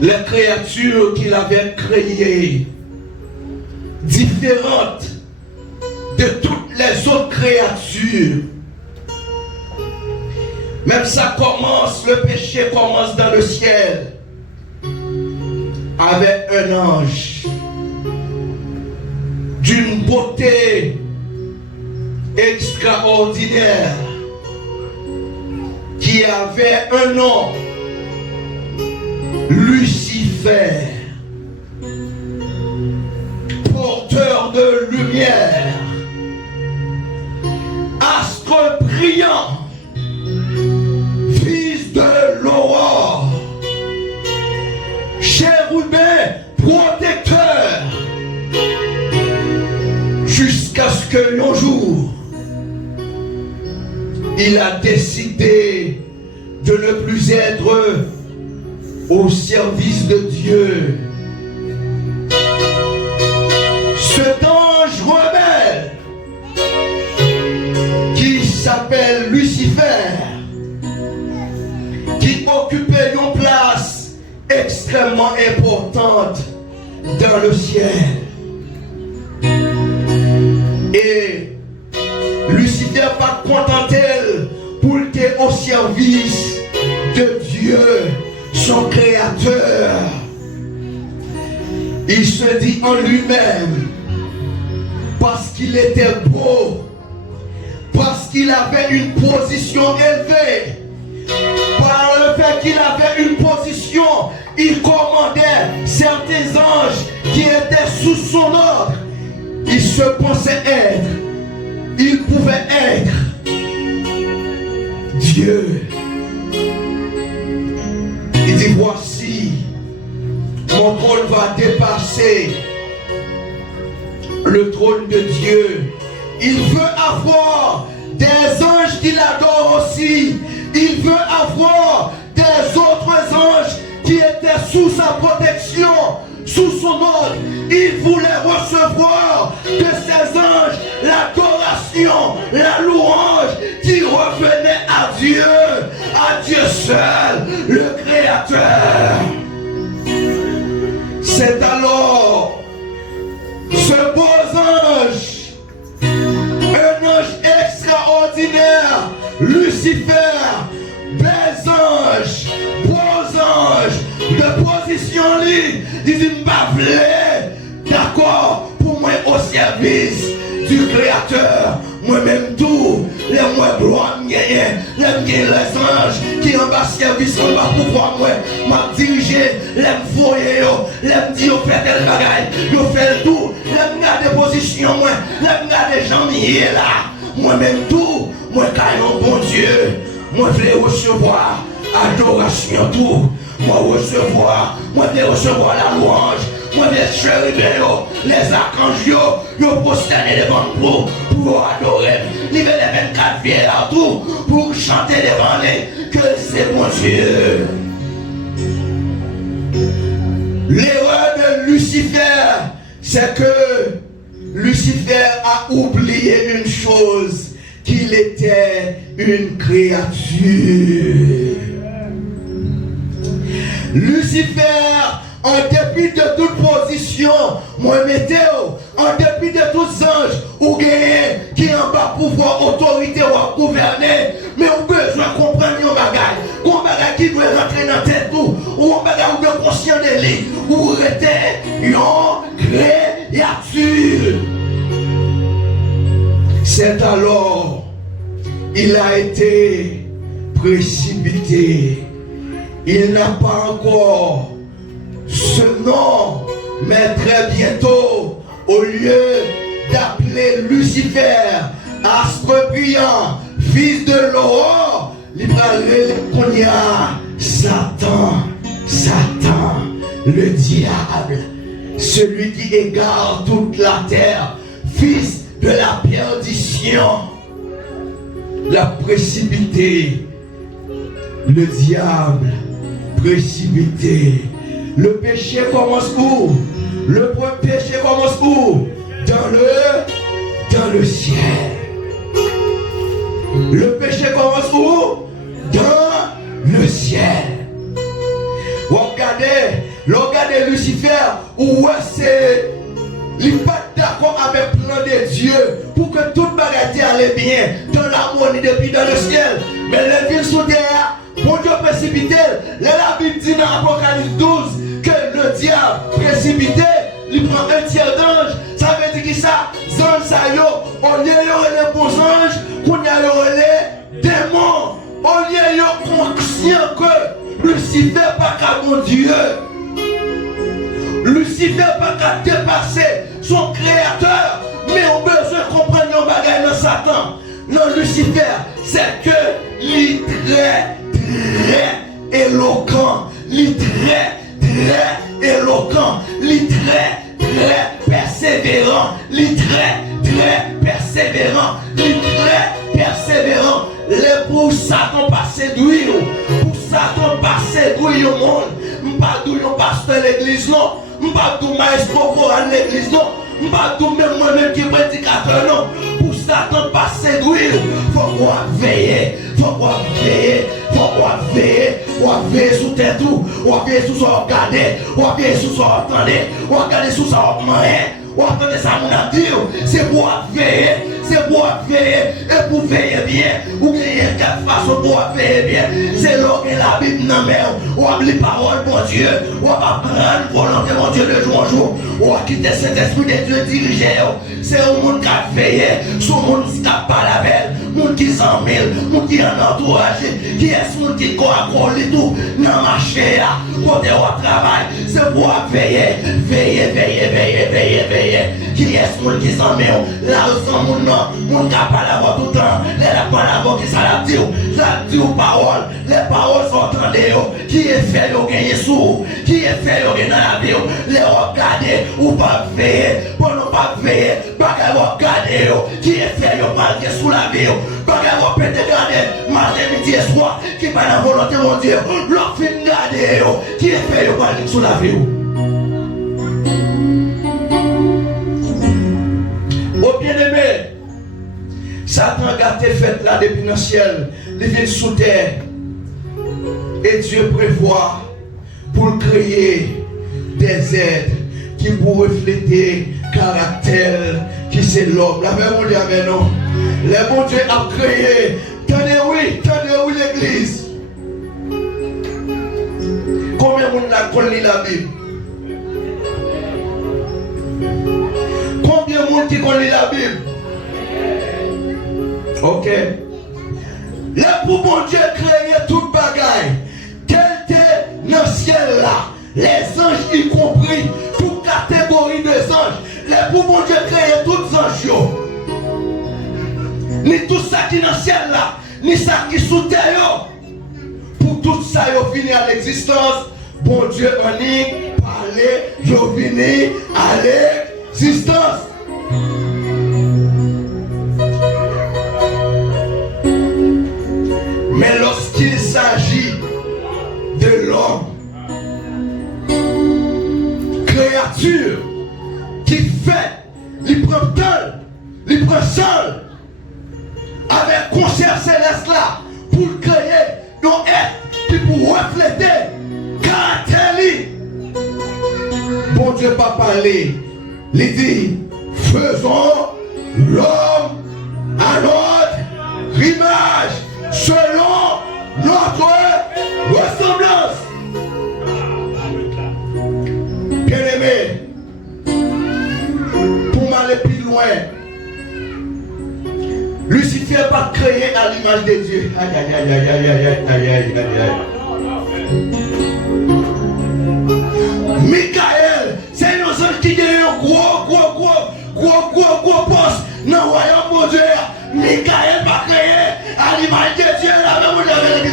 Les créatures qu'il avait créées, différentes de toutes les autres créatures. Même ça commence, le péché commence dans le ciel avec un ange d'une beauté extraordinaire qui avait un nom, Lucifer. porteur de lumière, astre brillant, fils de l'aurore, chérubin protecteur, jusqu'à ce que un jour, il a décidé de ne plus être au service de Dieu. Cet ange rebelle qui s'appelle Lucifer, qui occupait une place extrêmement importante dans le ciel. Et Lucifer pas contenté pour être au service de Dieu, son créateur. Il se dit en lui-même, parce qu'il était beau, parce qu'il avait une position élevée, par le fait qu'il avait une position, il commandait certains anges qui étaient sous son ordre. Il se pensait être, il pouvait être Dieu. Il dit, voici, mon trône va dépasser le trône de Dieu. Il veut avoir des anges qui l'adorent aussi. Il veut avoir des autres anges qui étaient sous sa protection, sous son ordre. Il voulait recevoir de ces anges l'adoration, la louange qui revenait à Dieu seul, le Créateur. C'est alors ce beau ange, un ange extraordinaire, Lucifer, bel ange, beaux anges, de position libre, il dit d'accord, pour moi au service du Créateur, moi-même tout, les moi gloire les anges qui en bas service, en bas pouvoir moi, m'a dirigé, les foyer, les dire fait tel bagaille, yo fait tout, les garder position moi, les garder gens là, moi-même tout, moi quand bon Dieu, moi voulais recevoir adoration tout, moi recevoir la louange. Moi, les chérubins, les archanges, yo prosterner devant nous pour adorer. Les 24 vieux là tout pour chanter devant les que c'est mon Dieu. L'erreur de Lucifer, c'est que Lucifer a oublié une chose, qu'il était une créature. Lucifer, en dépit de toute position, moi météo, en dépit de tous anges, ou gagnez qui en bas pouvoir, autorité ou gouverner, mais on besoin de comprendre un bagage, un bagage qui doit rentrer dans la tête ou un bagage où de conscient de lui, ou rester une créature. C'est alors, il a été précipité. Il n'a pas encore ce nom, mais très bientôt, au lieu d'appeler Lucifer, astre brillant, fils de l'aurore, il va appeler Satan, le diable, celui qui égare toute la terre, fils de la perdition, l'a précipité, le diable précipité. Le péché commence où? Le péché commence où? Dans le ciel. Le péché commence où? Dans le ciel. Regardez Lucifer, où c'est, il n'est pas d'accord avec le plan de Dieu pour que toute bagarre allait bien dans l'harmonie depuis dans le ciel. Mais les villes sous terre, bon Dieu précipité, la Bible dit dans Apocalypse 12 que le diable précipité, il prend un tiers d'ange. Ça veut dire que ça, au lieu de les bons anges, qu'on y a les démons, au lieu de conscient que Lucifer pas qu'à mon Dieu, Lucifer pas qu'à dépasser son créateur, mais on a besoin de comprendre un bagage dans Satan. Non, Lucifer, c'est que il est très éloquent, il est très éloquent, il est très persévérant, il est très persévérant, il est très persévérant. Les pour Satan pas séduire, pour Satan pas séduire le monde. Pas d'où un pasteur l'église non, pas d'où maestro choral l'église non, pas d'où même moi-même qui prédicateur non. Pour Satan pas séduire, faut qu'on veiller, faut qu'on veiller, faut qu'on veiller, on veille sous tête tout, on veille sous son regarder, on veille sous son entendre, on regarder sous son manger. Ou attendez ça mon avenir, c'est pour veiller, et pour veiller bien, ou gagner quatre façons pour veiller bien, c'est là que la Bible n'a mer, ou les paroles bon Dieu, ou va prendre volonté mon Dieu de jour en jour, ou quitter cet esprit de Dieu dirigé, c'est un monde qui a veillé, ce monde qui n'a pas la belle, monde qui s'en mêle, monde qui en entourage, qui est ce monde qui coaccole tout, dans le marché là, côté au travail, c'est pour veiller. Qui est ce monde qui s'en met là où son monde non, monde qui n'a pas la voix tout le temps, les n'a pas la voix qui s'en la dit aux paroles, les paroles sont entendues, qui est fait de gagner sous, qui est fait de gagner dans la vie, les regarder ou pas veiller, pour ne pas veiller, pas qu'elle regarder, qui est fait de marquer sous la vie, pas qu'elle va péter garder, matin, midi et soir, qui pas la volonté de mon Dieu, leur fin garder, qui est fait de marquer sous la vie. Oh bien-aimé, Satan a gâté fait là depuis le ciel, il vient sous terre. Et Dieu prévoit pour créer des êtres qui pour refléter le caractère qui c'est l'homme. La même on dit amen non. Le bon Dieu a créé. Tenez oui l'église. Combien de monde a connu la Bible? Combien de monde qui connaît la Bible? Ok. Là pour mon Dieu créer toute bagaille. Quel était dans le ciel là? Les anges y compris, toute catégorie des anges. Là pour mon Dieu créer tous les anges. Ni tout ça qui est dans le ciel là, ni ça qui est sous terre. Pour tout ça, il finit à l'existence. Bon Dieu en y parler, il finit à l'existence. Mais lorsqu'il s'agit de l'homme, créature qui fait, il prend temps, il prend seul, avec concert céleste là, pour créer nos êtres qui pour refléter caractère. Bon Dieu pas parler, il dit faisons l'homme à notre image, selon notre ressemblance. Bien-aimé, pour m'aller plus loin, Lucifer pas créé à l'image de Dieu. Aïe, aïe, aïe, aïe, aïe, aïe, aïe, aïe, aïe, aïe. Michael, c'est un ange qui a un gros poste dans le royaume de Dieu. Michael pas créé à l'image de Dieu, la même chose avec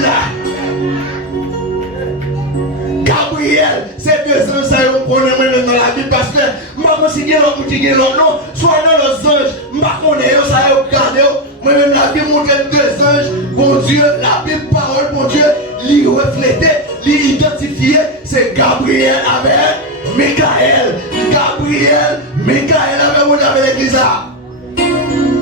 Gabriel, c'est deux anges, ça y est, dans la Bible, parce que moi, si j'ai l'autre qui est l'autre, soit dans les anges, je connais, ça y est, regardez, moi-même, la Bible montre deux anges, bon Dieu, la Bible, parole, bon Dieu, l'y refléter, l'y identifier, c'est Gabriel avec Michael. Gabriel, Michael avec l'église.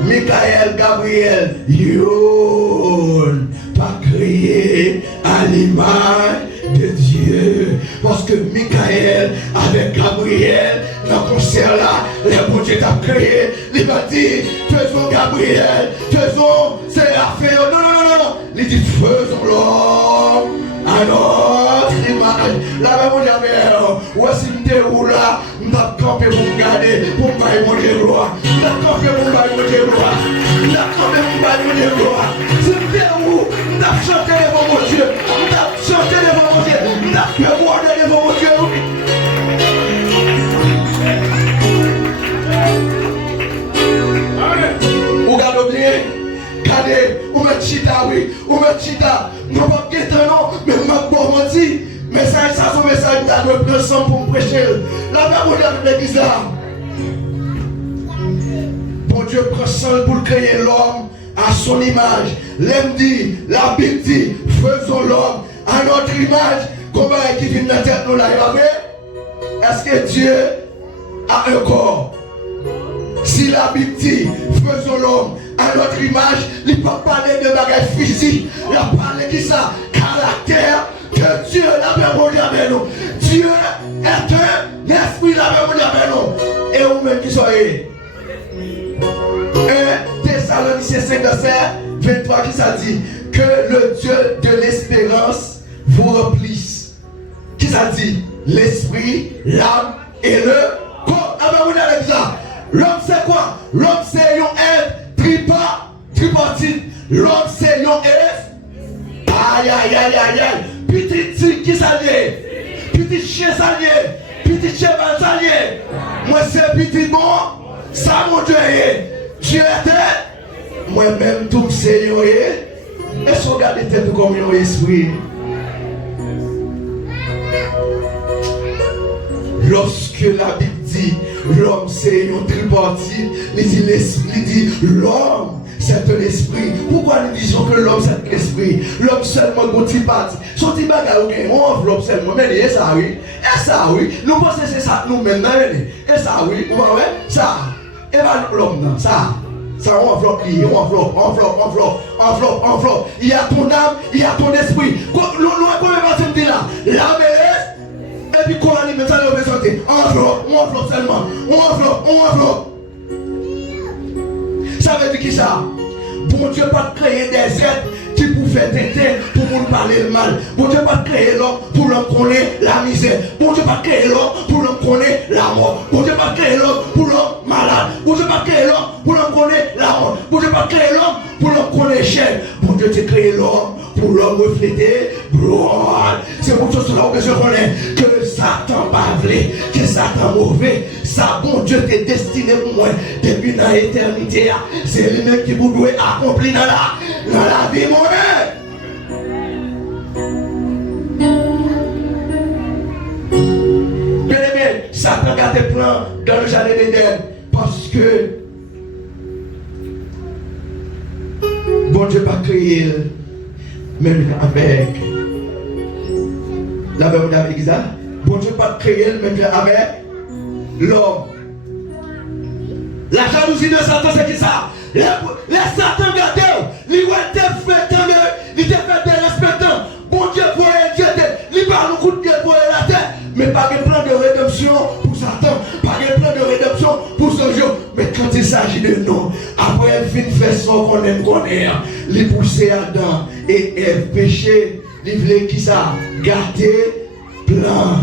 Michael, Gabriel, yon, pas créé à l'image de Dieu. Parce que Michael avec Gabriel, dans le concert là, le bon Dieu t'a créé, il m'a dit, faisons Gabriel, faisons, c'est affaire. Non. Il dit, faisons l'homme à notre image. La même chose, voici une déroule là, nous avons campé pour me garder, pour me bailler mon Dieu gloire. Nous avons campé pour me bailler mon Dieu gloire. Nous avons campé pour me bailler mon Dieu gloire. C'est une déroule, nous avons chanté devant mon Dieu. Nous avons chanté devant mon Dieu. Nous avons fait voir devant mon Dieu. chita, oui. Ou me chita. Je ne vais pas quitter, non. Mais je ne vais pas mentir. Message, ça, son message, je dois prendre sang pour me prêcher. La Bible dit avec l'église là. Bon Dieu prend sang pour créer l'homme à son image. L'aime dit, la Bible dit, faisons l'homme à notre image. Comment est-ce qu'il vient dans la tête nous là? Est-ce que Dieu a un corps? Si la Bible dit, faisons l'homme à notre image, il ne peut pas parler de bagages physiques, il a parlé de ça, caractère, que Dieu l'a même avec nous. Dieu est un esprit, l'a même avec nous. Et vous-même qui soyez. 1 Thessaloniciens 5, verset 23, qui ça dit? Que le Dieu de l'espérance vous remplisse. Qui ça dit? L'esprit, l'âme et le corps. Ah ben vous avez dit ça. L'homme c'est quoi? L'homme c'est un être tripartite. L'homme c'est un être. Aïe aïe aïe aïe aïe. Petit qui ça lié? Petit chien ça lié? Petit cheval ça lié? Moi c'est petit bon. Ça mon Dieu est. Dieu était. Moi-même tout c'est un est. Est-ce que vous regardez tête comme un esprit? Lorsque la Bible dit l'homme c'est un tripartite, il dit l'esprit, il dit l'homme c'est un esprit. Pourquoi nous disons que l'homme c'est un esprit? L'homme seulement un tripartite. Son petit bagage, on enveloppe seulement, mais et ça oui, et ça oui. Nous pensons que c'est ça nous-mêmes, et ça oui, vous voyez, ça. Et bien l'homme, ça. Ça enveloppe, enveloppe. Il y a ton âme, il y a ton esprit. Combien de dit là? L'âme et puis comment on met ça dans le santé? Enveloppe seulement. Enveloppe. Ça veut dire qui ça? Bon Dieu pas créer des êtres qui pour faire têter, pour nous parler le mal. Bon Dieu pas créer l'homme pour l'homme connaître la misère. Bon Dieu pas créer l'homme pour l'homme connaître la mort. Bon Dieu pas créer l'homme pour l'homme malade. Bon Dieu pas créer l'homme pour l'homme connaître la honte. Bon Dieu pas créer l'homme pour l'homme connaître chaîne. Bon Dieu t'a créé l'homme pour l'homme refléter gloire. C'est pour tout cela que je connais que Satan pas vrai, que Satan mauvais. Ça, bon Dieu t'est destiné pour moi depuis dans l'éternité. C'est lui-même qui vous doit accomplir dans la vie, mon Dieu. Bien aimé, Satan a des plans dans le jardin d'Éden parce que bon Dieu pas créé même avec la Bible avec ça. Bon Dieu pas créé même avec l'homme. La jalousie de Satan c'est qui ça? Les Satan gardent, il était fait il était fait des respectants. Bon Dieu voyait Dieu, il parle beaucoup de Dieu pour la terre, mais pas de plan de rédemption pour Satan, pas de plan de rédemption pour ce jour. Mais quand il s'agit de nous, après il finit faire ça qu'on aime connaître, il pousse Adam et Ève péché, il voulait qui ça? Garder plan.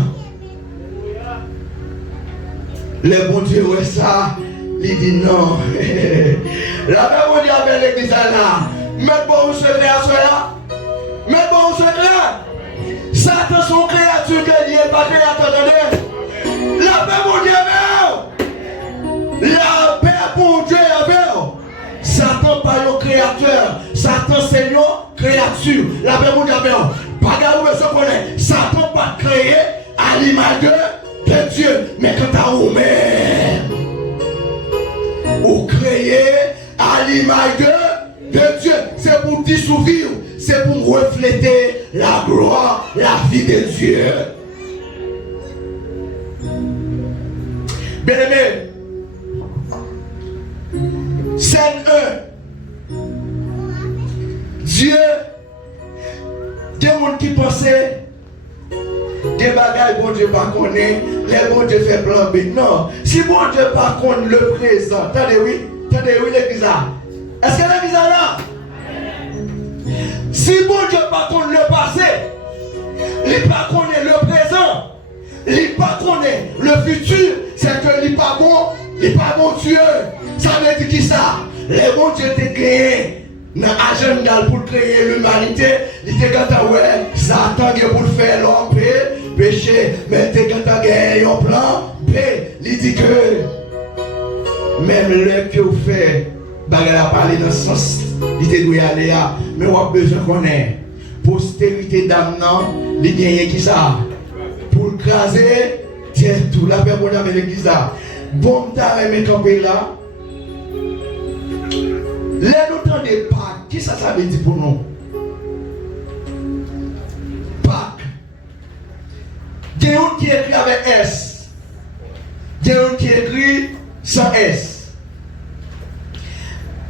Le bon Dieu ouais ça, il dit non. La même dit avec l'église là, mais bon secret à cela. Mais bon secret. Satan son créature que Dieu n'est pas créateur de la paix mon Dieu avec. La paix pour Dieu avec. Satan pas un créateur. Satan c'est une créature. La paix mon Dieu avec. Bagarre où se connaît. Satan pas créé à l'image de Dieu. Mais quand à vous-même, vous créez à l'image de Dieu. C'est pour dissouvir. C'est pour refléter la gloire, la vie de Dieu. Bien aimé, scène 1. Dieu, des gens qui pensaient des bagages, bon Dieu pas connaît, les bon Dieu fait plan B. Non, si bon Dieu pas connaît le présent, attendez oui l'église là. Est-ce que l'église là? Si bon Dieu pas connaît le passé, il pas connaît le présent, il pas connaît le futur, c'est que il pas bon Dieu. Ça veut dire qui ça? Les bons Dieu t'es créé dans l'agenda pour créer l'humanité. Il était quand ouais, Satan pour faire l'homme péché, mais t'es quand un plan B. Il dit que même le que vous faites Bagal a parlé dans ce sens, il te doit aller là, mais on a besoin qu'on ait. Postérité d'âme, non, il y a qui ça? Pour craser, tiens, tout la paix pour l'église là. Bon, t'as aimé camper là. Là, nous t'entendons pas. Qui ça veut dire pour nous? Pâques. Il y a un qui écrit avec S. Il y a un qui écrit sans S.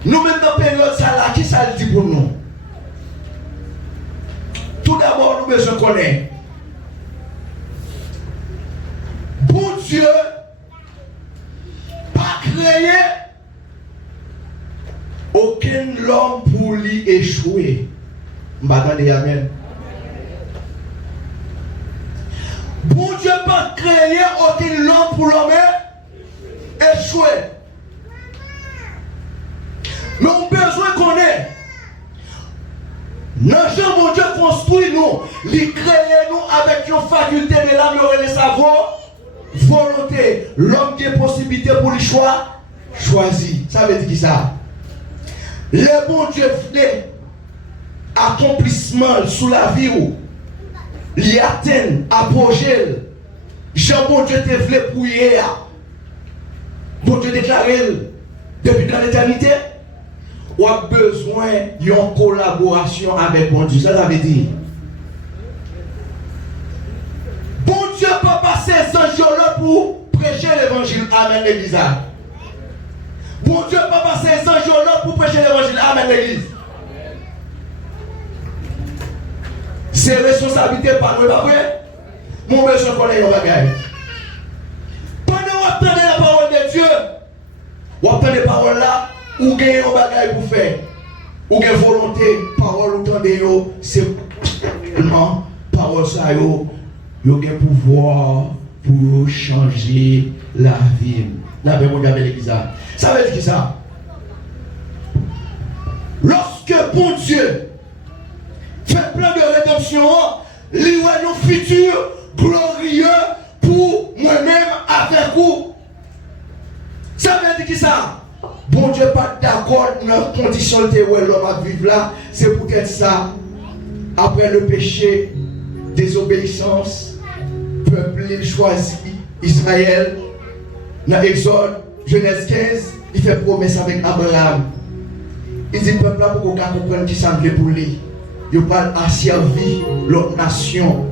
Nous-mêmes dans la période ça là, qui ça dit pour nous? Tout d'abord, nous besoin connaître. Bon Dieu, pas créé aucun homme pour lui échouer. M'attendez, amen. Bon Dieu pas créé aucun homme pour l'homme échouer. Mais on a besoin qu'on ait. Non, mon Dieu construit nous, il crée nous avec une faculté de l'âme et de sa volonté. L'homme qui a possibilité pour le choix, choisit. Ça veut dire qui ça? Le bon Dieu fait accomplissement sous la vie où il atteint, apogée. Jean bon Dieu te voulait pour hier. Bon Dieu déclaré depuis dans l'éternité. On a besoin d'une collaboration avec bon Dieu. Ça veut dire. Bon Dieu peut passer sans jour pour prêcher l'évangile. Amen, l'église. Bon Dieu peut passer sans jour pour prêcher l'évangile. Amen, l'église. C'est responsabilité par nous, pas vrai? Mon besoin qu'on ait un bagage. Pendant que vous attendez la parole de Dieu, vous attendez la parole là. Ou gagnez un bagage pour faire, ou gagnez volonté, parole ou tendez yo, c'est seulement parole ça yo, yo gagnez pouvoir pour changer la vie. Là, ben, on a l'église. Ça veut dire qui ça? Lorsque bon Dieu fait plein de rédemption, il voit nos futurs glorieux pour moi-même avec vous. Ça veut dire qui ça? Bon Dieu pas d'accord dans la condition de l'homme à vivre là, c'est peut-être ça. Après le péché, désobéissance, peuple choisi Israël. Dans Exode, Genèse 15, il fait promesse avec Abraham. Il dit peuple là pour qu'on comprenne qui ça veut pour lui. Il parle à servir l'autre nation.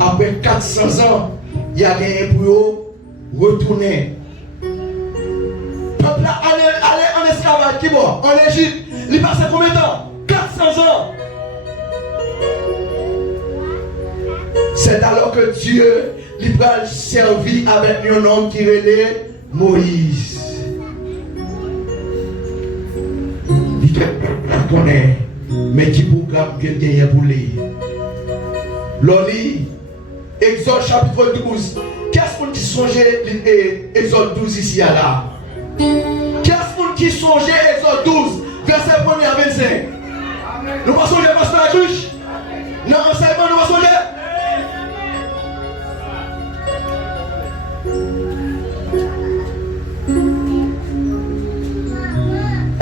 Après 400 ans, il a gagné pour eux retourner. Peuple là aller en esclavage qui bon en Égypte, il passe combien de temps? 400 ans. C'est alors que Dieu il va servir avec un homme qui relève Moïse. Il connaît, mais qui programme qu'il gagne pour lui. L'oli, Exode chapitre 12. Qu'est-ce qui songeait Exode 12 ici à là? Qu'est-ce qui songeait Exode 12, verset 1er à 25? Nous pas songer pasteur la cruche? Non, enseignement, nous pas songer?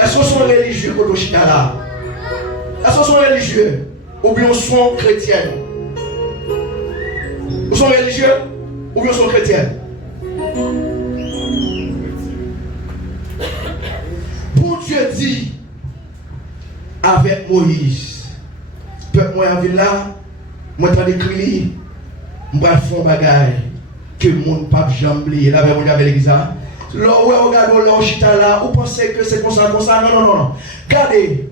Est-ce qu'on sont religieux pour le là? Est-ce qu'on sont religieux ou bien on sont chrétiens? Ou sont religieux ou bien on sont chrétiens? Bon Dieu dit avec Moïse, peuple moi en ville là, moi t'en écrit, moi faire un bagage que le monde pas jamais là avec mon l'église. Là où regarde là chita là, vous pensez que c'est comme ça? Non. Regardez.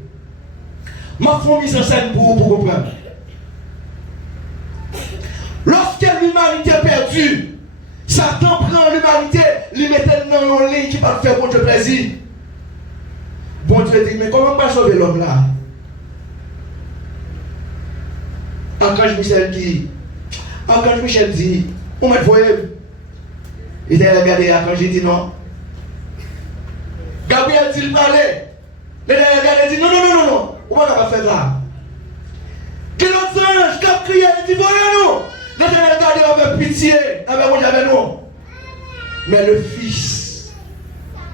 Ma famille mise en scène pour vous comprendre. Lorsque l'humanité est perdue, Satan prend l'humanité, lui met dans un lit qui va faire bon Dieu plaisir. Bon Dieu dit, mais comment on va sauver l'homme là? Archange Michel dit, on m'a voyé. Il a regardé Archange, il dit non. Gabriel dit, il parlait. Il a regardé, il dit non. On va pas faire ça. Que l'autre ange qui a crié, il dit voyez-nous. L'Éternel a regardé avec pitié, avec nous. Mais le Fils,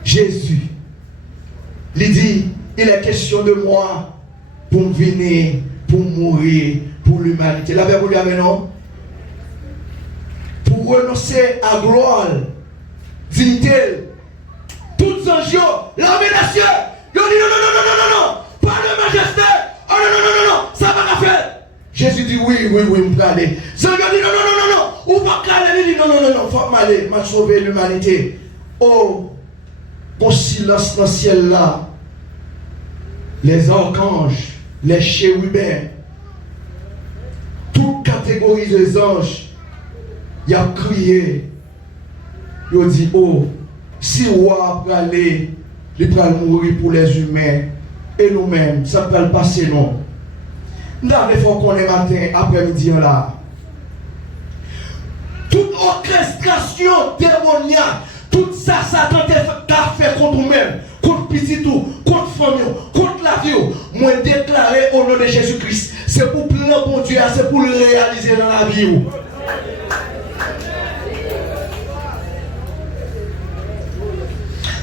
Jésus, Il dit, il est question de moi pour venir, pour mourir, pour l'humanité. La Bible dit amen, non? Pour renoncer à gloire, dignité, toutes anges, l'armée des cieux, ils ont dit non, pas de majesté, oh non, ça va pas faire. Jésus dit oui, je vais aller. Ça lui dit non, ou pas aller, il dit non, faut m'aller, m'a sauver l'humanité. Oh, bon silence dans le ciel là, les archanges, les chérubins, toute catégorie des anges, il a crié, il a dit, oh, si roi peut aller, il peut mourir pour les humains, et nous-mêmes, ça peut le passer, non. Nous avons qu'on est matin, après-midi là. Toute orchestration démoniaque, tout ça, Satan t'a fait contre nous-mêmes, contre petit tout, contre famille, contre la vie. Moi, déclaré au nom de Jésus-Christ, c'est pour plan pour Dieu, c'est pour le réaliser dans la vie.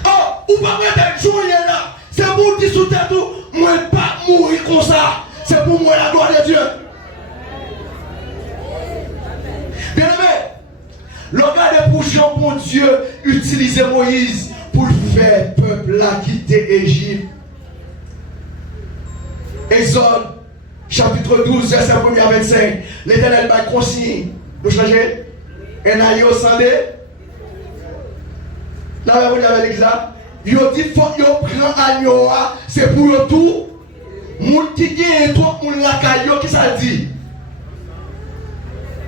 Oh, ou pas mettre journée là, c'est pour dire sous tête tout, moi pas mourir comme ça, c'est pour moi la gloire de Dieu. Bien aimé, le gars de pour Jean, pour Dieu, utiliser Moïse pour faire peuple là quitter Égypte. Exode, chapitre 12, verset 1 à 25. L'Éternel m'a consigné. Nous changer un agneau sans dé. Là, vous avez l'exemple. Il dit faut que vous preniez agneau, c'est pour tout. Moun qui gagne toi, moun la caillou, qui ça dit?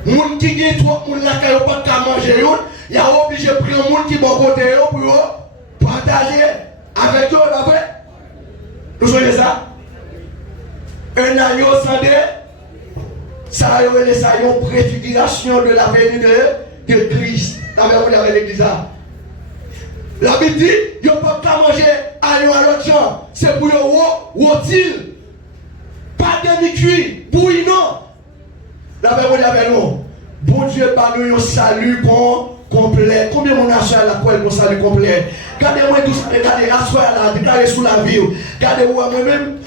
Moun qui gagne toi, moun la caillou, pas qu'à manger, il y a obligé de prendre moun qui bon côté pour partager avec eux, d'après. Vous voyez ça? Un agneau sans dé, ça a une préfiguration de la venue de Christ. Vous avez l'église. La Bible dit, il ne peut pas manger agneau à l'autre gens. C'est pour eux, rôtir. Pas demi-cuit, bouilli non. La Bible dit avec nous, bon Dieu, par nous, un salut complet. Combien mon achat à la quoi un salut complet? Regardez-moi tout ça, regardez, assoyez là, déclarez sous la vie. Regardez moi-même,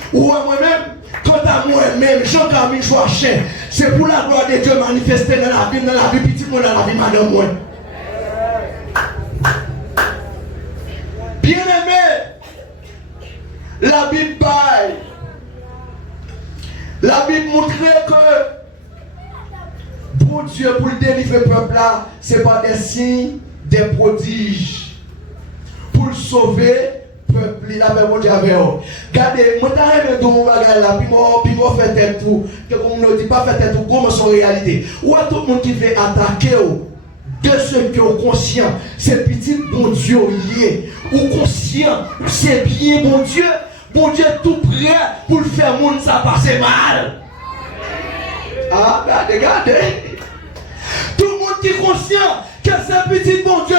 quant à moi-même, Jean-Camille Joachim, c'est pour la gloire de Dieu manifestée dans la vie petit monde, dans la vie madame moi. Bien aimé, la Bible parle. La Bible montre que pour Dieu, pour le délivrer le peuple là, ce n'est pas des signes, des prodiges. Pour le sauver, le peuple, il avait mon Dieu avec eux. Regardez, moi j'ai aimé mon bagage là, puis moi fait tête tout. Que comme on ne dit pas fait tête tout, comment c'est en réalité. Ou à tout le monde qui veut attaquer de ceux qui sont conscients, c'est petit bon Dieu lié. Ou conscient, c'est bien bon Dieu. Bon Dieu tout prêt pour le faire monde ça passer mal. Ah, regardez. Tout le monde qui est conscient que c'est petit bon Dieu,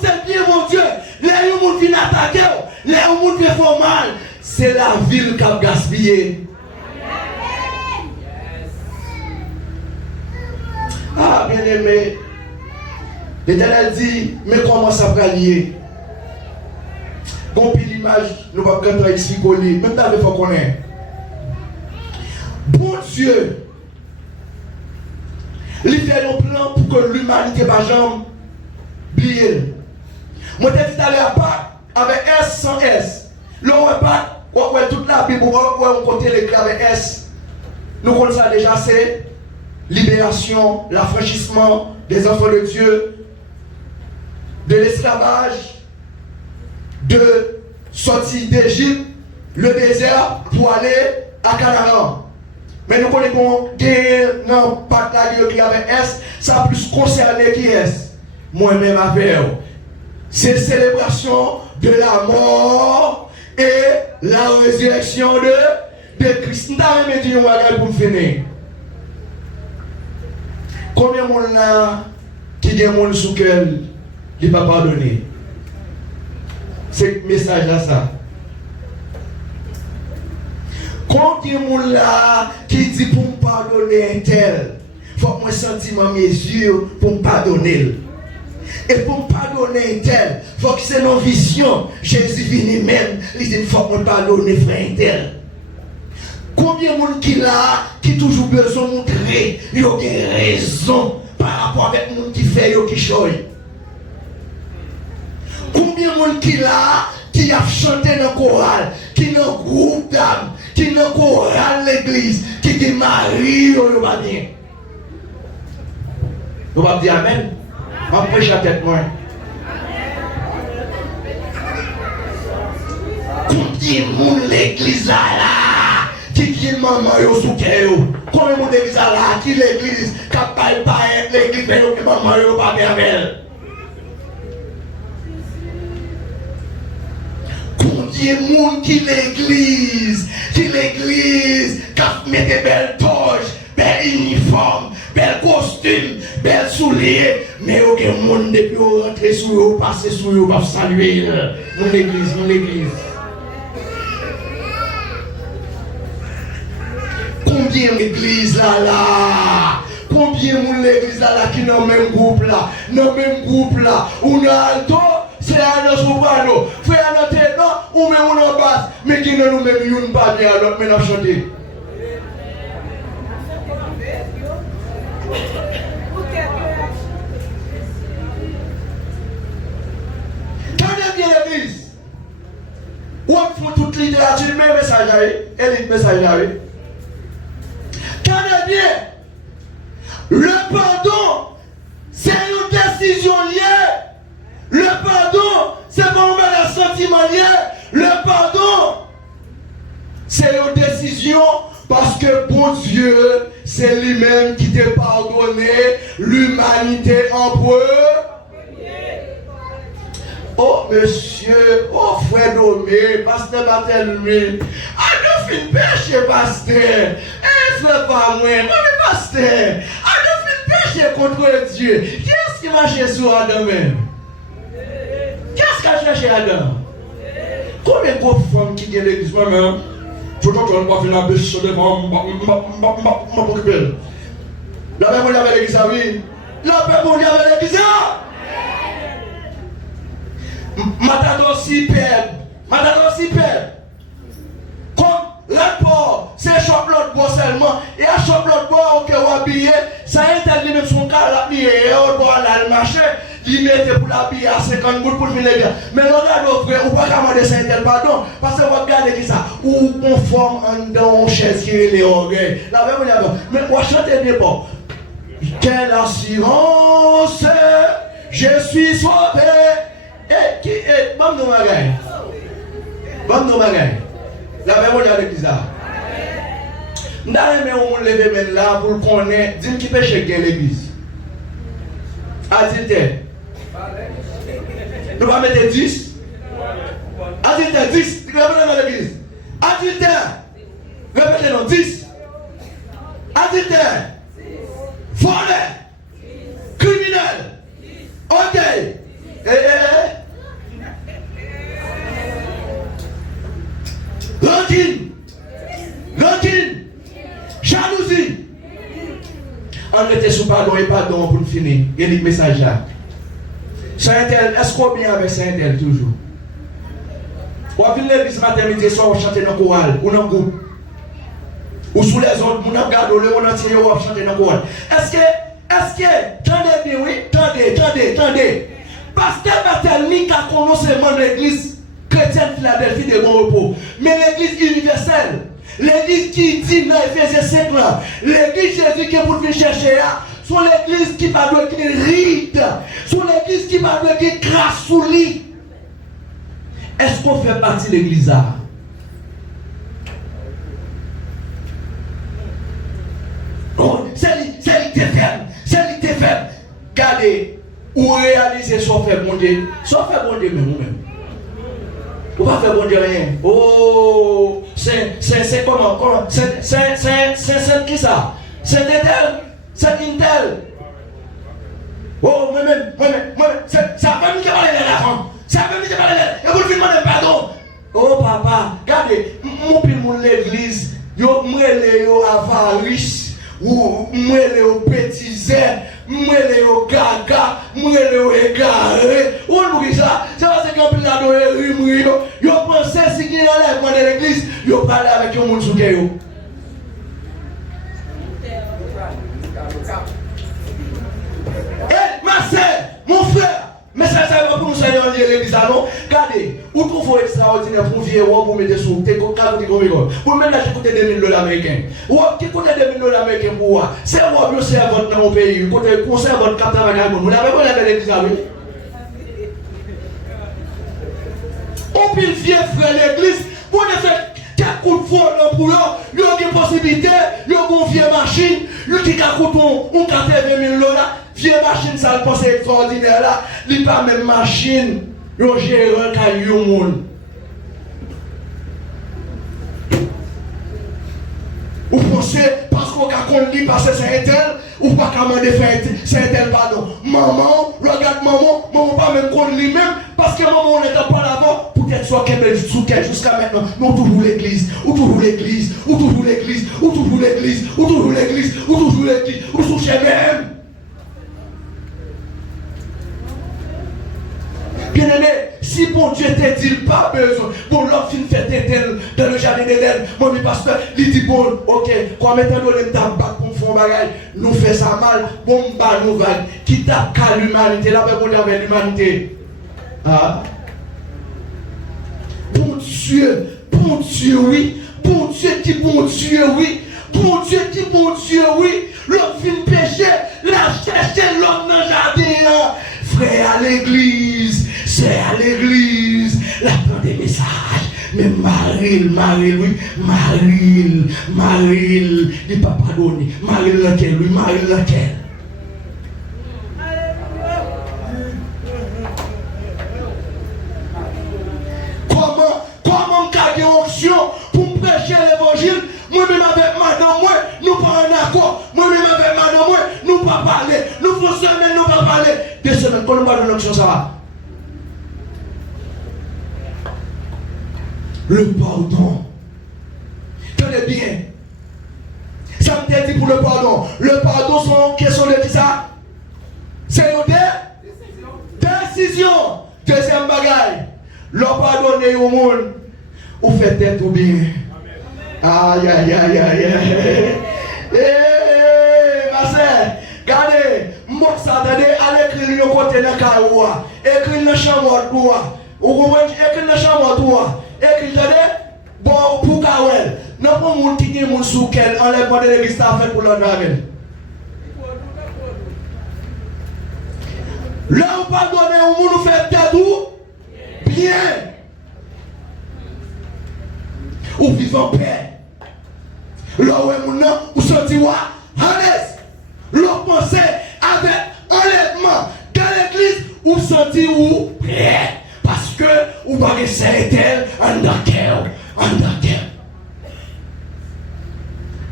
c'est bien bon Dieu. Les gens qui viennent attaquer, les gens qui font mal, c'est la ville qui a gaspillé. Ah, bien aimé. L'Éternel dit, mais comment ça va lier? Bon, puis l'image, nous ne pouvons pas expliquer. Même temps, il faut qu'on ait. Bon Dieu, il fait un plan pour que l'humanité ne va jamais oublier. Moi, je te dis à l'heure, pas avec S sans S. Là, on ne pas, toute la Bible, on compte l'écrit avec S. Nous connaissons ça déjà, c'est libération, l'affranchissement des enfants de Dieu, de l'esclavage, de sortir d'Égypte, le désert pour aller à Canaan. Mais nous connaissons que non, pas de qui avec S, ça a plus concerné qui est. Moi-même avec eux. C'est célébration de la mort et la résurrection de Christ. Nous avons dit nous allons pour finir. Combien de monde là qui a un monde sous lequel il ne va pas pardonner? C'est le message là ça. Combien de monde là qui dit pour me pardonner un tel, il faut que moi sentisse mes yeux pour me pardonner. Et pour pardonner tel, il faut que c'est nos visions. Jésus vient même, il dit, il faut qu'on pardonne frère tel. Combien de monde qui là, qui toujours besoin de montrer, il y a des raisons par rapport avec le monde qui fait, qui choisit. Combien de monde qui là, qui a chanté dans le choral, qui est dans le groupe d'âme, qui est dans le choral de l'église, qui est marié, on va bien. On va dire Amen. On va prêcher à tête moi. Combien de monde l'église là, qui est maman yo sous cœur? Combien de monde l'église là, qui l'église, qui a pas l'église, mais qui maman yo pas bien belle? Combien de monde qui l'église, qui a mis des belles toges, belles uniformes, belles costumes, belles souliers, mais aucun monde depuis rentrer sur eux, passer sur eux, pas saluer mon l'église. Combien d'églises là, combien de l'église là qui dans le même groupe là, on a alto. C'est à nos sopranos, frère à notre tête, ou même on en basse, mais qui ne nous même une pas bien, alors mais nous chanter. Tenez bien l'église. Où on fait toute littérature, mais message à eux, élite message à eux. Tenez bien, le pardon, c'est une décision liée. Le pardon, c'est pas un sentiment lié. Le pardon, c'est une décision parce que bon Dieu, c'est lui-même qui t'a pardonné l'humanité en preuve. Oh monsieur, oh frère nommé, pasteur Barthélemy, ah nous fin péché pasteur, frère pas moi, non pasteur, ah nous fin péché contre Dieu. Qui est-ce qui marche sur Adam même? Qu'est-ce qu'a cherché Adam? Combien de femmes qui viennent à l'église moi-même? Je ne peux pas faire la bêche sur les femmes, je m'occupe. La paix mondiale avec l'église, oui. La paix mondiale avec l'église. Matador superbe. Comme rapport, c'est choc l'autre bois seulement. Et à choc l'autre bois, ok, on habillé. Ça interdit même son cas, l'habiller, et on doit aller marcher. Il mettait pour l'habiller à 50 gouttes pour le mener bien. Mais l'on a d'autres frères, on ne peut pas demander Saint-Tel pardon. Parce que vous regardez qui ça. Ou conforme en dans chaise qui est les orgueils. La même manière. Mais on va chanter des bons. Quelle assurance, je suis sauvé. Et qui est. Bon, nous magagne. La même manière de ça. Nous avons levé maintenant là pour connaître. Dis-moi qui pêche l'église. Adultère. Nous allons mettre 10. Adultère, 10. Répétez dans l'église. Adultère. Répétez dans 10. Adultère. Voleur. Criminel. Orgueil. Rancune. Jalousie. On était sous pardon et pardon pour finir. Il y a des messages là. Saint-Tel, est-ce qu'on est bien avec Saint-Tel toujours? On va venir l'église matin, midi, soir, on chante dans le choral, ou dans le groupe. Ou sous les autres, on regarde le monde entier, on va chanter dans le choral. Est-ce que, tendez bien, oui, tendez. Pasteur Barthélemy qui a commencé l'église chrétienne Philadelphie de bon repos, mais l'église universelle. L'église qui dit dans Ephésiens 5 là, l'église Jésus qui est pour venir chercher là, sont l'église qui va doit qui ride, sont l'église qui va doit qui crasse sous lit. Est-ce qu'on fait partie de l'église là? Oh, c'est l'ité faible. Regardez, ou réaliser soit fait bon Dieu, même vous-même. Vous ne pouvez pas faire bon Dieu rien. Oh, c'est comment? C'est qui ça? C'est Intel. Oh, moi-même, c'est la famille qui parle de l'argent. C'est la famille qui parle de l'argent. Et vous le demandez pardon. Oh, papa, regardez, mon l'église, yo avarice, ou moi les petits airs, moi les gaga, moi les égaré. On oublie ça. C'est parce que quand il a donné il pensé si il enlève de l'église, il parle avec un monde sous le Eh, ma soeur, mon frère, mais ça va pour nous Seigneur lier l'église non. Regardez, où trouve extraordinaire pour vieux pour mettre sous tes comptes pour mettre là côté $2000 américains. Ou qui côté $2000 américains pour moi. C'est moi bien servant dans mon pays, côté conseil votre cap travail nous n'avez pas la l'église là. On peut vieux frère l'église pour ne faire quelques coups de feu pour eux, il y a une possibilité, il y a une vieille machine, il y a un $80,000. Vieille machine, ça le pense extraordinaire là. Il n'y a pas même machine. Il y a un gérant qui a eu un monde. Vous pensez, parce qu'on a dit parce que c'est un tel, ou pas qu'à demander faire c'est un tel pardon. Maman, regarde maman, maman pas même contre lui-même, parce que maman on n'était pas là-bas, peut-être soit qu'elle est sous qu'elle jusqu'à maintenant, mais on toujours l'église, ou toujours l'église, ou toujours l'église, ou toujours l'église, ou toujours l'église, ou toujours l'église, ou toujours chez même. Bien-aimé, si bon Dieu te dit pas besoin, bon l'homme fin fait tel dans le jardin d'Éden, mon pasteur, il dit bon, ok, quand maintenant nous les tabac pour faire bagage, nous fait ça mal, bon bah nous va, qui tape qu'à l'humanité, là on est avec l'humanité. Ah. Bon Dieu, oui, bon Dieu qui bon Dieu, oui, bon Dieu qui bon Dieu, oui, l'homme fin péché, la chercher l'homme dans le jardin, frère à l'église. C'est à l'église, la prend des messages. Mais Marie, oui, Marie, il ne peut pas pardonner. Marie laquelle, oui, Marie laquelle. Comment garder option pour prêcher l'évangile? Moi-même avec madame, moi, nous pas en accord. Moi-même avec madame, moi, nous pas parler. Nous faisons semaine, nous pas parler. 2 semaines, quand nous pas de l'option, ça va. Le pardon. Tenez bien. Ça me dit pour le pardon. Le pardon, c'est question de qui ça? C'est une décision. Deuxième bagaille. Le pardonner au monde. Ou fait tête ou bien. Aïe, aïe, aïe, aïe, aïe. Ma soeur, regardez. Moi, ça, allez écrire le côté de la caroua. Écrire le chambre droit. Ou comprenez, écrire le chambre droit. Écrire, bon, pour Kawel. Non, pour mon qui est mon soukel, enlèvement de l'église, ça fait pour l'autre avec. Là, on pardonne, on nous fait tête ou bien. Ou vivant paix. Là où on senti à l'aise. L'on pensait avec enlèvement dans l'église, ou senti où paix. Parce que ou pas que c'est tel en cœur.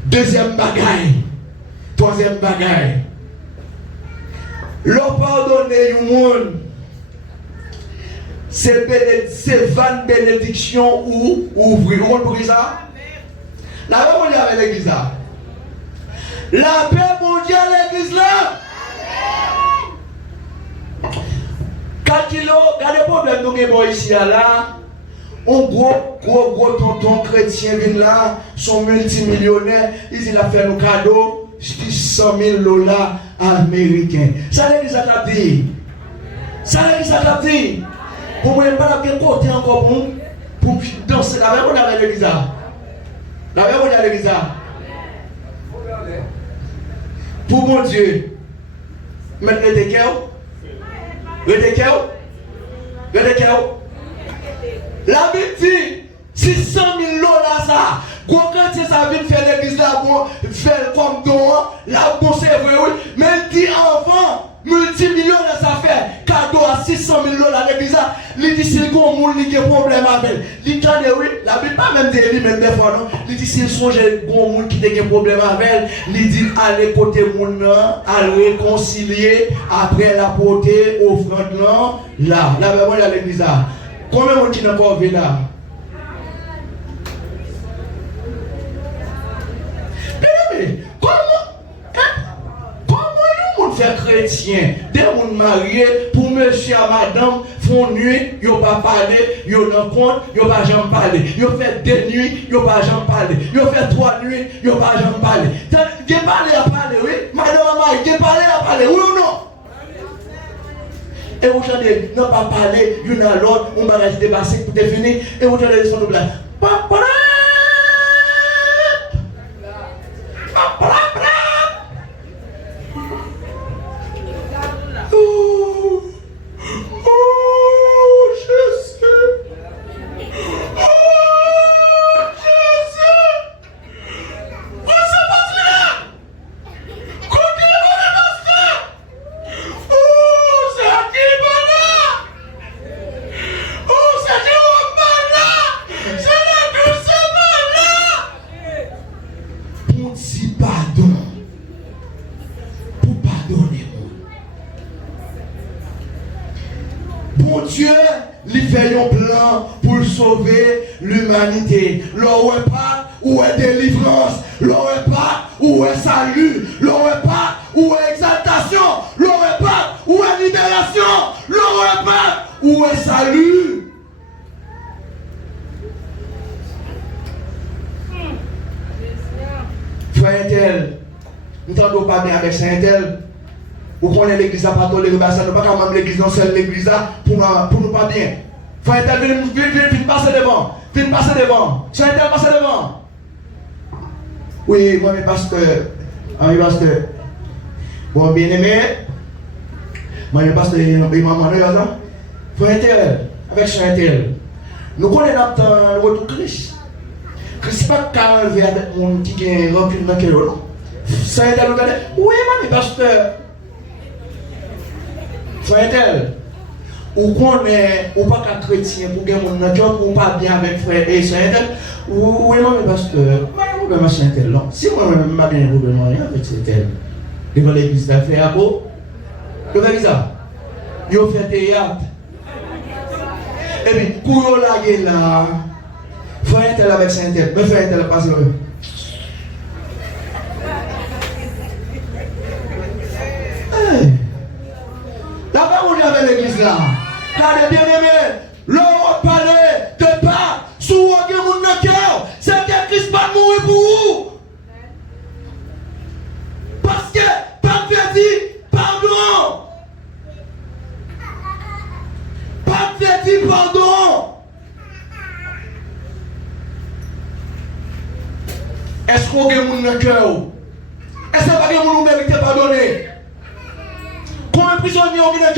Deuxième bagaille. Troisième bagaille. L'on pardonne au monde. C'est vanne bénédiction ou ouvrir. On ouvre ça. La paix mondiale avec l'église là. La paix mondiale avec l'église là. 4 kilos, regardez le problème nous avons ici là. Un gros tonton chrétien vient là, son multimillionnaire, il a fait nos cadeaux, $100,000 américains. Ça l'église a capté. Ça l'église a capté. Pour moi, il n'y a pas de côté encore pour danser. La même chose avec l'église. La même chose avec l'église. Pour mon Dieu, maintenant, la Bible dit, $600,000 ça, quand ça vient faire l'église là, faire comme don, là, bon c'est vrai, oui, mais il dit avant, multimillionnaire ça fait, cadeau à $600,000 l'église là, il dit c'est qu'on moun qui a problème avec, il dit oui, la Bible pas même dit lui-même des fois non, il dit c'est songe bon moun qui a un problème avec, il dit allez côté moun allez réconcilier après la portée offrande là, vraiment il y a l'église là. Combien de gens qui n'ont pas vu là? Mais comment nous faire frères chrétiens, des gens mariés, pour monsieur et madame, font nuit, ils n'ont pas parlé, ils n'ont compte, ils n'ont pas jamais parlé. Ils ont fait 2 nuits, ils n'ont pas jamais parlé. Ils ont fait 3 nuits, ils n'ont pas jamais parlé. Ils ont parlé à parler, oui. Madame et marie, ils ont parlé à parler, oui ou non? Et vous chantez, non pas parler, l'une à l'autre, on va rester dépassé pour définir, et vous chantez son double. Dieu lui fait un plan pour sauver l'humanité. L'aurait pas où est délivrance, l'aurait pas où est salut, l'aurait pas où est exaltation, l'aurait pas où est libération, l'aurait pas où est salut. Frère tel, nous n'entendons pas bien avec Saint tel. Vous connaissez l'église à Pato, les rebasses, nous ne pouvons pas même l'église dans seule l'église pour nous pas bien. Frère tel, viens passer devant. Viens passer devant. Saint tel, passer devant. Oui, moi, mes pasteurs. Mes pasteurs. Bon, bien aimé. Moi, mes pasteurs, ils m'ont demandé ça. Frère tel, avec Saint tel. Nous connaissons le retour de Christ. Christ n'est pas qu'à enlever avec mon petit qui est rempli de cœur. Saint tel, nous dit, oui, moi, mes pasteurs. Frère tel, ou qu'on est, ou pas qu'un chrétien pour gagner mon job, ou pas bien avec frère et soeur tel, ou moi, mais pasteur, moi, je suis tel, non. Si moi, je ne bien vous rien avec ce tel, devant l'église, il fait à beau, vous avez ça, il fait théâtre. Et puis, pour la gueule là, frère tel avec saint tel, mais frère tel, pas heureux. D'abord, on est avec l'église là. Car les bien-aimés, l'on parlait de pas sous mon cœur. C'est que Christ va mourir pour vous. Parce que, pas fait dit, pardon. Pas fait dit, pardon. Est-ce qu'on a mon cœur? Est-ce que pas mon mérite pardonner? Combien de prisonniers ont mis là?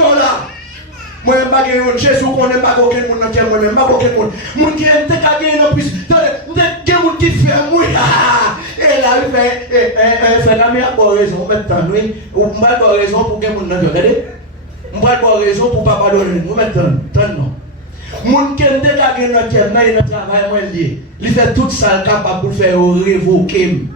Moi, je ne sais pas Jésus, on n'est pas aucun monde dans le moi, je ne pas aucun monde. Moun qui est gagné dans plus. Attendez, monde qui fait mourir. Et là, il fait la meilleure raison maintenant, oui. Ou pas de raison pour que monde dans le regardez. Pas de raison pour ne pas pardonner. Nous maintenant, non. Moun qui est gagné dans le travail, moi, il fait tout ça capable pour faire révoquer.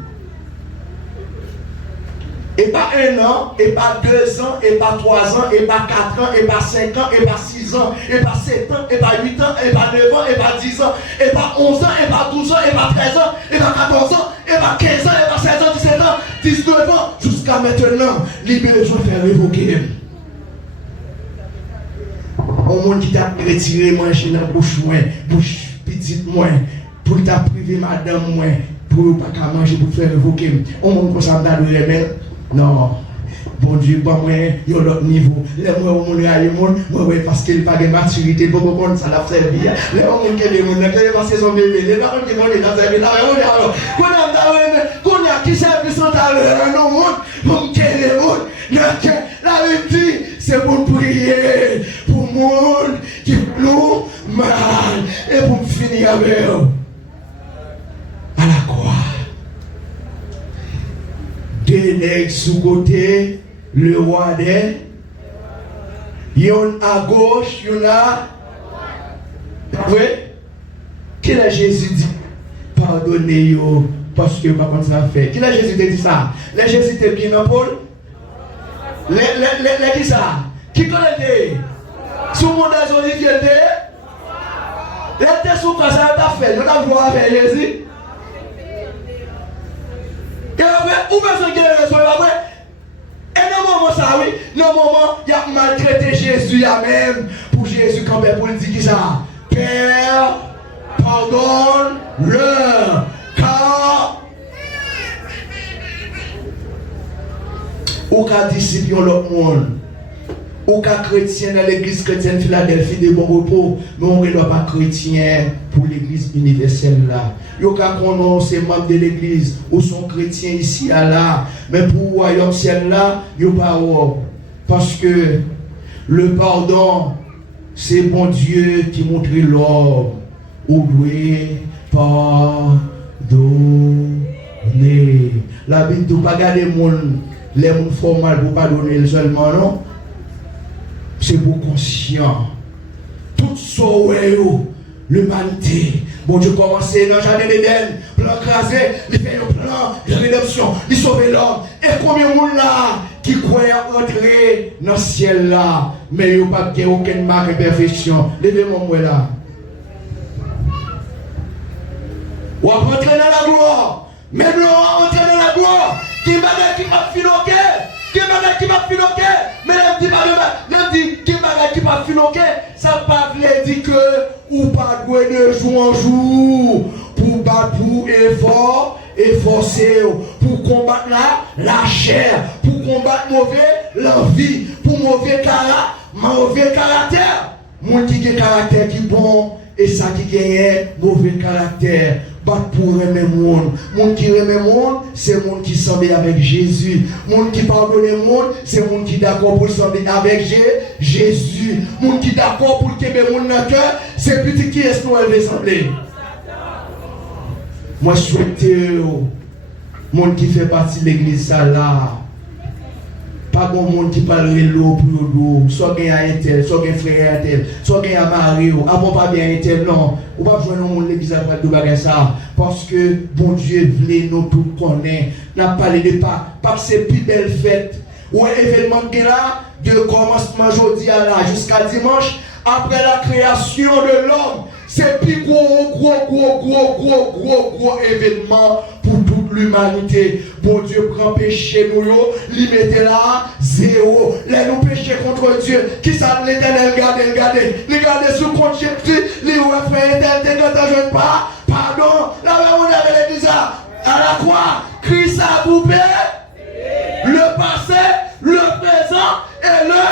Et pas 1 an, et pas 2 ans, et pas 3 ans, et pas 4 ans, et pas 5 ans, et pas 6 ans, et pas 7 ans, et pas 8 ans, et pas 9 ans, et pas 10 ans, et pas 11 ans, et pas 12 ans, et pas 13 ans, et pas 14 ans, et pas 15 ans, et pas 16 ans, 17 ans, 19 ans, jusqu'à maintenant, les besoins faire révoquer. Au monde qui t'a retiré moi chez la bouche moins, bouche petite moins, pour t'a privé madame moins, pour pas qu'à manger, pour faire révoquer. Au monde comme ça dans le remède. Non, bon Dieu, moi, il y a l'autre niveau. Les moi, on a le monde, moi, parce qu'il n'a pas de maturité pour comprendre ça, l'a servi. Les gens qui ont des gens, parce qu'ils sont bébés, les gens qui ont des gens, qu'on a qui servent sans talent, non, pour que les gens, la même dit, c'est pour prier, pour le monde qui nous mal, et pour finir avec eux. À la croix. 2 nègres sous côté, le roi des. Yon à gauche, yon à. Oui? Qu'est-ce que Jésus dit? Pardonnez-yo, parce que pas comme ça fait. Qu'est-ce que Jésus dit ça? Les Jésus était bien en Paul? Les qui ça? Qui connaît? Sous mon désolé, qui était? Les était sous quoi ça a fait? On a vu avec Jésus? Où besoin de raison après? Et non, moment ça, oui, dans le moment, il a maltraité Jésus, même. Pour Jésus, quand pour lui dire ça, Père, pardonne-leur, car ou qu'à disciple l'autre monde, ou qu'à chrétien dans l'église chrétienne Philadelphie de bon repos, mais on ne doit pas chrétien pour l'église universelle là. Yo qu'à qu'on c'est membre de l'église ou sont chrétiens ici à là, mais pour le royaume ciel là, yo pas parce que le pardon c'est bon Dieu qui montre l'homme où doit pardonner. La Bible ne pas garder les gens font mal pour pardonner seulement, non? C'est pour conscient. Tout ça, l'humanité. Bon Dieu commence dans le jardin d'Éden, plan crasé, il fait un plan de rédemption, il sauve l'homme. Et combien de monde là qui croient entrer dans le ciel là, mais il n'y a pas aucune marque de perfection. Levez-moi là. On va entrer dans la gloire. Mais nous allons entrer dans la gloire. Qui m'a filoqué? Qui m'a filoqué? Mais qui m'a filoqué? Ça ne veut pas dire que ou pas de jour en jour pour battre pour effort et forcer pour combattre la chair, pour combattre l'envie, pour mauvais caractère. Mon qui a caractère qui bon et ça qui gagne mauvais caractère. Battre pour aimer le monde. Monde qui aime le monde, c'est le monde qui s'en avec Jésus. Monde qui pardonne le monde, c'est le monde qui est d'accord pour s'en avec Jésus. Monde qui est d'accord pour qu'il y ait le monde dans le cœur, c'est petit qui est-ce nous elle sembler. Moi je souhaite le monde qui fait partie de l'église ça là. Pas bon monde qui parle de l'eau pour l'eau, soit gagne à un tel, soit gagne frère à tel, soit gagne à mari, avant pas bien un tel, non. Ou pas besoin de monde l'église à faire de bagarre ça. Parce que bon Dieu voulait nous tout connaître. N'a parlé de pas c'est plus belle fête. Ou un événement qui est là, de commencement jeudi à là jusqu'à dimanche, après la création de l'homme. C'est plus gros événement pour toute l'humanité. Bon Dieu prend péché nous, il mettait là, zéro. Les nous péchés contre Dieu. Qui ça l'éternel garde? Il garde sous compte Jésus. Il refait éternel quand on jeune pas. Pardon. Là, on avait l'église à la croix. Christ a coupé le passé, le présent et le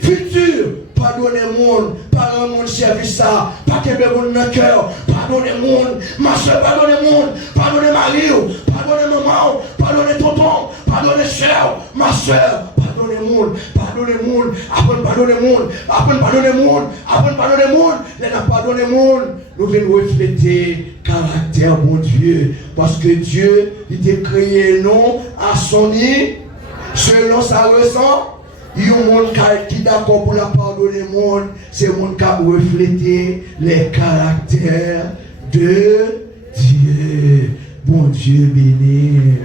futur. Pardonnez le monde, pardonnez mon service ça, pas que le monde dans le cœur, pardonnez le monde, ma soeur, pardonnez le monde, pardonnez Marie, pardonnez maman, pardonnez tonton, pardonnez soeur, ma soeur, pardonnez le monde, après pardonnez le monde, après pardonnez le monde, après pardonnez le monde, les n'a pardonné le monde, nous venons refléter caractère bon Dieu, parce que Dieu, il a créé nous à son nid, selon sa ressent. Il y a un monde qui est d'accord pour la pardonner le monde, c'est un monde qui a reflété les caractères de Dieu. Bon Dieu béni.